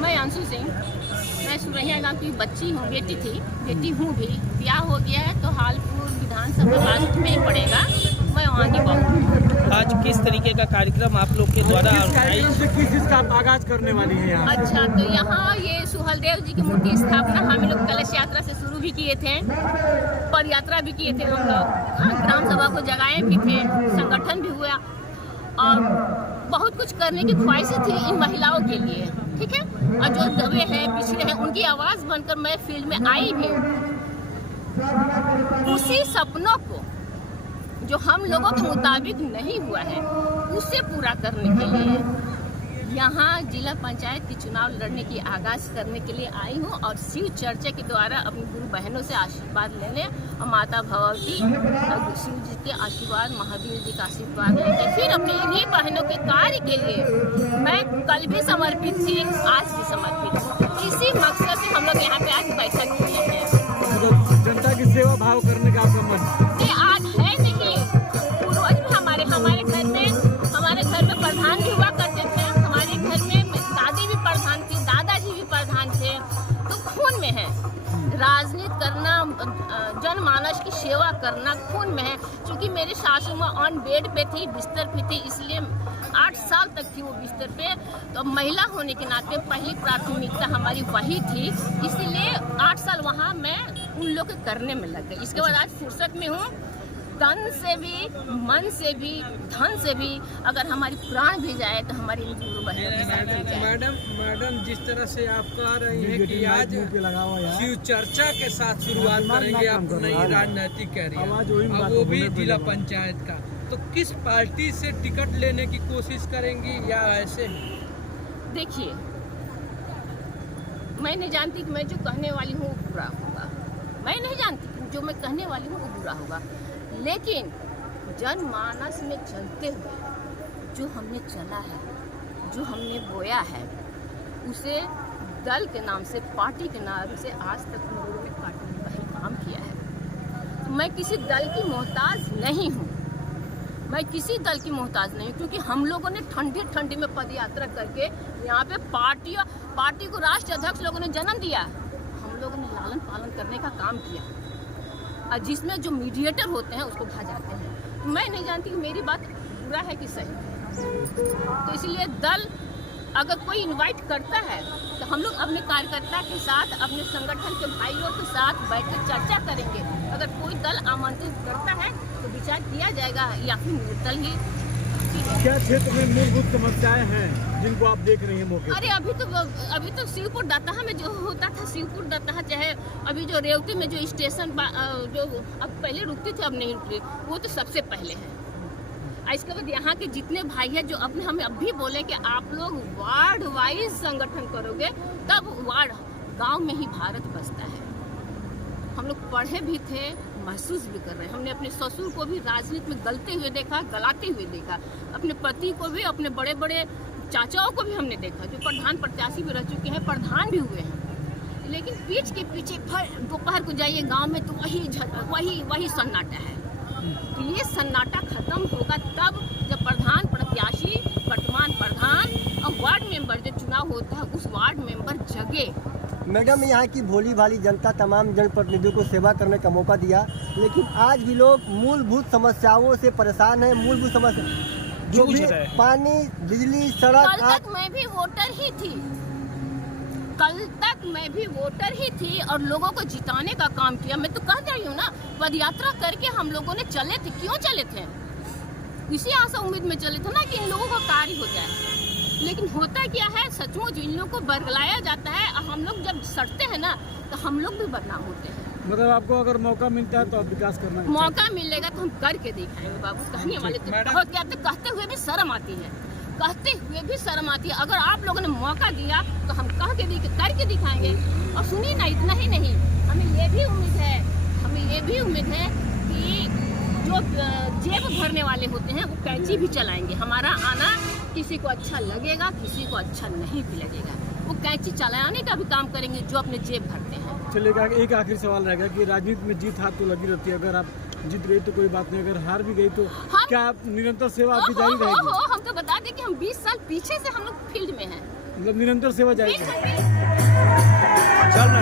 मैं अंशु सिंह, मैं सुरैया गाँव की बच्ची हूँ, बेटी हूँ भी। ब्याह हो गया है तो हालपुर विधानसभा लास्ट में ही पड़ेगा। मैं वहाँ की बहू हूँ। आज किस तरीके का कार्यक्रम आप लोग के द्वारा किस चीज का आप आगाज करने वाली हैं यहाँ? अच्छा, तो यहाँ ये सुहलदेव जी की मूर्ति स्थापना हम लोग कलश यात्रा से शुरू भी किए थे, पद यात्रा भी किए थे हम लोग, ग्राम सभा को जगाए भी थे, संगठन भी हुआ और बहुत कुछ करने की ख्वाहिशें थी इन महिलाओं के लिए, ठीक है। और जो दबे हैं, पिछड़े हैं, उनकी आवाज़ बनकर मैं फील्ड में आई भी। उसी सपनों को जो हम लोगों के मुताबिक नहीं हुआ है, उसे पूरा करने के लिए यहाँ जिला पंचायत की चुनाव लड़ने की आगाज करने के लिए आई हूँ और शिव चर्चा के द्वारा अपनी गुरु बहनों से आशीर्वाद लेने और माता भगवती शिव जी के आशीर्वाद, महावीर जी का आशीर्वाद लेके फिर अपने इन्हीं बहनों के कार्य के लिए मैं कल भी समर्पित थी, आज भी समर्पित हूँ। इसी मकसद से हम लोग यहाँ पे आज बैठक किए हैं। जनता की सेवा भाव करने का आपका मन ये आज है नहीं, पूर्वज भी हमारे घर में प्रधान भी हुआ करते थे, हमारे घर में दादी भी प्रधान थी, दादाजी भी प्रधान थे, तो खून में है। राजनीति करना, जनमानस की सेवा करना खून में है। क्योंकि मेरी सासू माँ ऑन बेड पे थी, बिस्तर पे थी, इसलिए 8 साल तक थी वो बिस्तर पे। तो महिला होने के नाते पहली प्राथमिकता हमारी वही थी, इसीलिए 8 साल वहाँ मैं उन लोग के करने में लग गई। इसके बाद आज फुर्सत में हूँ, तन से भी, मन से भी, धन से भी, अगर हमारी प्राण भी जाए तो हमारी गुरु बहनों के साथ भी जाए। मैडम जिस तरह से आप कह रही हैं कि आज शिव चर्चा के साथ शुरुआत करेंगे आप नई राजनीतिक कैरियर, और वो भी जिला पंचायत का, तो किस पार्टी से टिकट लेने की कोशिश करेंगी या ऐसे? देखिए, मैं नहीं जानती कि मैं जो कहने वाली हूँ वो बुरा होगा, मैं नहीं जानती कि जो मैं कहने वाली हूँ वो बुरा होगा, लेकिन जनमानस में चलते हुए जो हमने चला है, जो हमने बोया है, उसे दल के नाम से, पार्टी के नाम से आज तक हम लोगों ने पार्टी में वही काम किया है। मैं किसी दल की मोहताज नहीं हूँ, मैं किसी दल की मोहताज नहीं हूँ, क्योंकि हम लोगों ने ठंडी में पद यात्रा करके यहाँ पे पार्टी को राष्ट्रीय अध्यक्ष लोगों ने जन्म दिया, हम लोगों ने लालन पालन करने का काम किया, और जिसमें जो मीडिएटर होते हैं उसको भजाते हैं। मैं नहीं जानती कि मेरी बात बुरा है कि सही, तो इसलिए दल अगर कोई इनवाइट करता है तो हम लोग अपने कार्यकर्ता के साथ, अपने संगठन के भाइयों के साथ बैठकर चर्चा करेंगे। अगर कोई दल आमंत्रित करता है तो विचार किया जाएगा, या फिर निर्दल ही। क्या क्षेत्र में मूलभूत समस्याएं हैं जिनको आप देख रही हैं मौके? अरे अभी तो शिवपुर दत्ताहा में जो होता था, शिवपुर दत्ताहा, चाहे अभी जो रेवती में जो स्टेशन जो अब पहले रुकती थी अब नहीं रुक रही, वो तो सबसे पहले है। इसके बाद यहाँ के जितने भाई हैं जो अपने हमें अब भी बोले कि आप लोग वार्ड वाइज संगठन करोगे तब वार्ड गांव में ही भारत बसता है। हम लोग पढ़े भी थे, महसूस भी कर रहे हैं। हमने अपने ससुर को भी राजनीति में गलते हुए देखा, गलाते हुए देखा, अपने पति को भी, अपने बड़े बड़े चाचाओं को भी हमने देखा जो प्रधान प्रत्याशी भी रह चुके हैं, प्रधान भी हुए हैं। लेकिन पीठ के पीछे दोपहर को जाइए गांव में तो वही सन्नाटा है। तो ये सन्नाटा खत्म होगा तब जब प्रधान प्रत्याशी, वर्तमान प्रधान और वार्ड मेंबर जो चुनाव होता है उस वार्ड मेंबर जगे। मैडम, यहाँ की भोली भाली जनता तमाम जनप्रतिनिधियों को सेवा करने का मौका दिया, लेकिन आज भी लोग मूलभूत समस्याओं से परेशान हैं। मूलभूत समस्या जो भी पानी, बिजली, सड़क। कल तक मैं भी वोटर ही थी, और लोगों को जिताने का काम किया। मैं तो कह रही हूँ ना, पद यात्रा करके हम लोगों ने चले थे। क्यों चले थे? इसी आशा उम्मीद में चले थे ना कि इन लोगों का कार्य हो जाए। लेकिन होता क्या है, सचमुच इन लोगों को बरगलाया जाता है, और हम लोग जब सड़ते हैं ना तो हम लोग भी बदनाम होते हैं। मतलब आपको अगर मौका मिलता है तो आप विकास करना है? मौका मिलेगा तो हम करके दिखाएंगे बाबू। कहने वाले तो बहुत कहते, कहते हुए भी शर्म आती है, अगर आप लोगों ने मौका दिया तो हम करके दिखाएंगे। और सुनिए ना, इतना ही नहीं, हमें ये भी उम्मीद है कि जो जेब भरने वाले होते हैं वो कैंची भी चलाएंगे। हमारा आना किसी को अच्छा लगेगा, किसी को अच्छा नहीं भी लगेगा, वो कैंची चलाने का भी काम करेंगे जो अपने जेब भरते हैं। चलिए, एक आखिरी सवाल रहेगा कि राजनीति में जीत हाथ तो लगी रहती है, अगर आप जीत गई तो कोई बात नहीं, अगर हार भी गई तो क्या आप निरंतर सेवा आपकी जारी रहेगी? हम तो बता दें कि हम 20 साल पीछे से हम लोग फील्ड में हैं। मतलब निरंतर सेवा जारी है। चलना